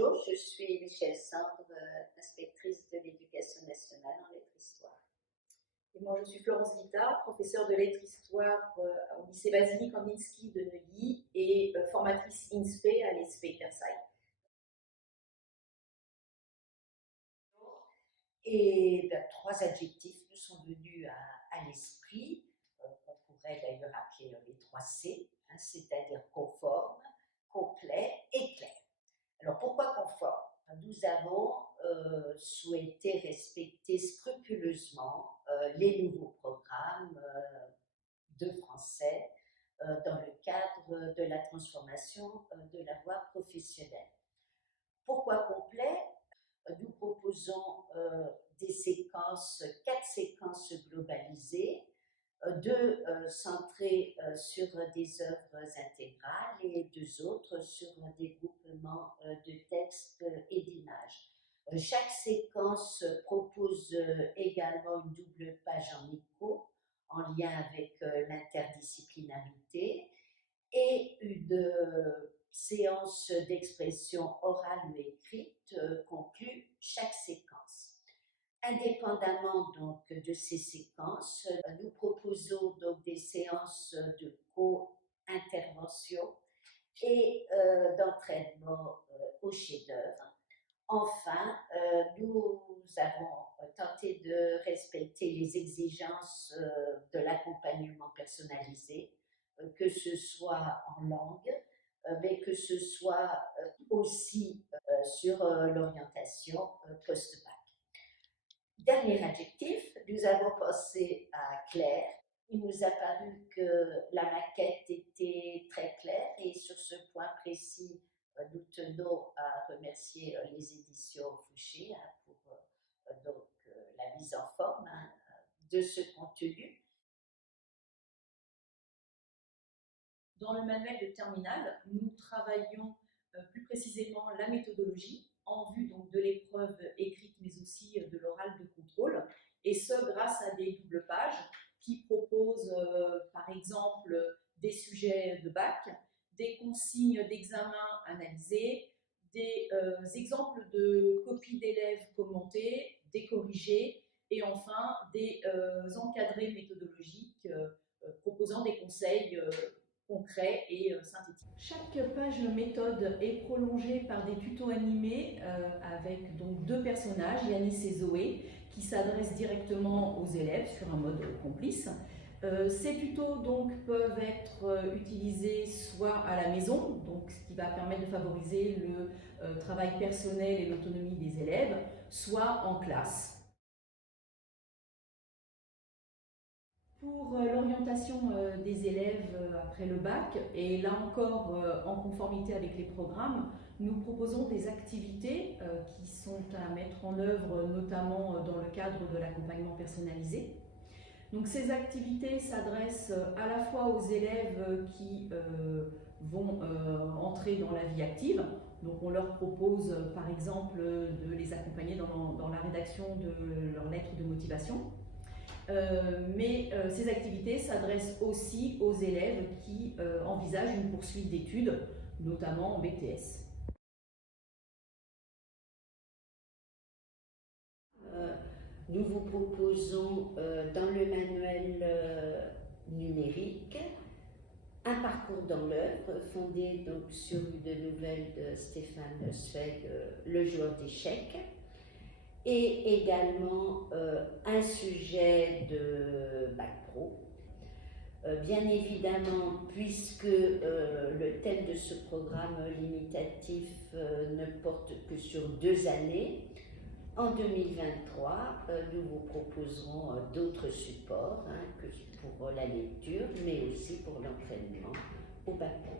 Bonjour, je suis Michèle Sandre, inspectrice de l'éducation nationale en lettres histoire. Et moi, je suis Florence Guittard, professeure de lettres histoire au lycée Vassili Kandinsky de Neuilly et formatrice INSPE à l'ESP Versailles. Et trois adjectifs nous sont venus à l'esprit, qu'on pourrait d'ailleurs appeler les 3 C, c'est-à-dire conforme, complet et clair. Alors pourquoi conforme? Nous avons souhaité respecter scrupuleusement les nouveaux programmes de français dans le cadre de la transformation de la voie professionnelle. Pourquoi complet? Nous proposons des séquences, 4 séquences globalisées, 2 centrées sur des œuvres intégrales et 2 autres sur des groupements de textes et d'images. Chaque séquence propose également une double page en écho, en lien avec l'interdisciplinarité, et une séance d'expression orale ou écrite conclut chaque séquence. Indépendamment donc de ces séquences, nous proposons donc des séances de co-intervention et d'entraînement au chef-d'œuvre. Enfin, nous avons tenté de respecter les exigences de l'accompagnement personnalisé, que ce soit en langue, mais que ce soit aussi sur l'orientation post-bac. Dernier adjectif, nous avons pensé à clair. Il nous a paru que la maquette était très claire et sur ce point précis, nous tenons à remercier les éditions Fouché pour donc, la mise en forme de ce contenu. Dans le manuel de terminale, nous travaillons plus précisément la méthodologie en vue donc de l'épreuve écrite mais aussi de l'oral de contrôle, et ce grâce à des doubles pages qui proposent par exemple des sujets de bac, des consignes d'examen analysées, des exemples de copies d'élèves commentées, des corrigés et enfin des encadrés méthodologiques proposant des conseils concret et synthétique. Chaque page méthode est prolongée par des tutos animés avec donc 2 personnages, Yanis et Zoé, qui s'adressent directement aux élèves sur un mode complice. Ces tutos donc peuvent être utilisés soit à la maison, donc ce qui va permettre de favoriser le travail personnel et l'autonomie des élèves, soit en classe. Pour l'orientation des élèves après le bac, et là encore en conformité avec les programmes, nous proposons des activités qui sont à mettre en œuvre notamment dans le cadre de l'accompagnement personnalisé. Donc ces activités s'adressent à la fois aux élèves qui vont entrer dans la vie active. Donc on leur propose par exemple de les accompagner dans la rédaction de leur lettre de motivation. Mais ces activités s'adressent aussi aux élèves qui envisagent une poursuite d'études, notamment en BTS. Nous vous proposons dans le manuel numérique un parcours dans l'œuvre fondé donc sur une nouvelle de Stéphane Zweig, Le joueur d'échecs, et également un sujet de Bac Pro. Bien évidemment, puisque le thème de ce programme limitatif ne porte que sur 2 années, en 2023, nous vous proposerons d'autres supports que pour la lecture, mais aussi pour l'entraînement au Bac Pro.